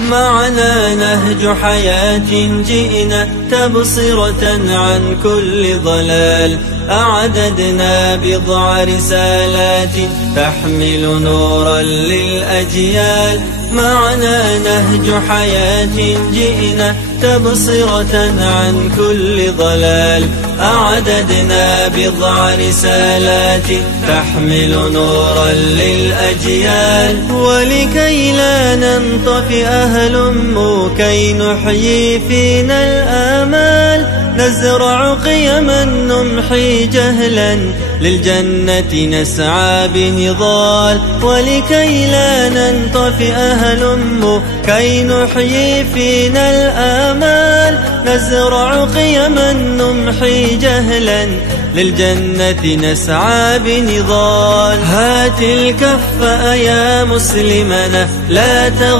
معنا نهج حياة جئنا تبصرة عن كل ضلال، أعددنا بضع رسالات تحمل نورا للأجيال. معنا نهج حياة جئنا تبصرة عن كل ضلال، أعددنا بضع رسالات تحمل نورا للأجيال. ولكي لا ننطفئ هلموا كي نحيي فينا الآمال، نزرع قيما نمحي جهلا للجنة نسعى بنضال. ولكي لا ننطفئ هلموا كي نحيي فينا الآمال، نزرع قيما نمحي جهلا للجنة نسعى بنضال. هات الكف يا مسلمنا لا تغفل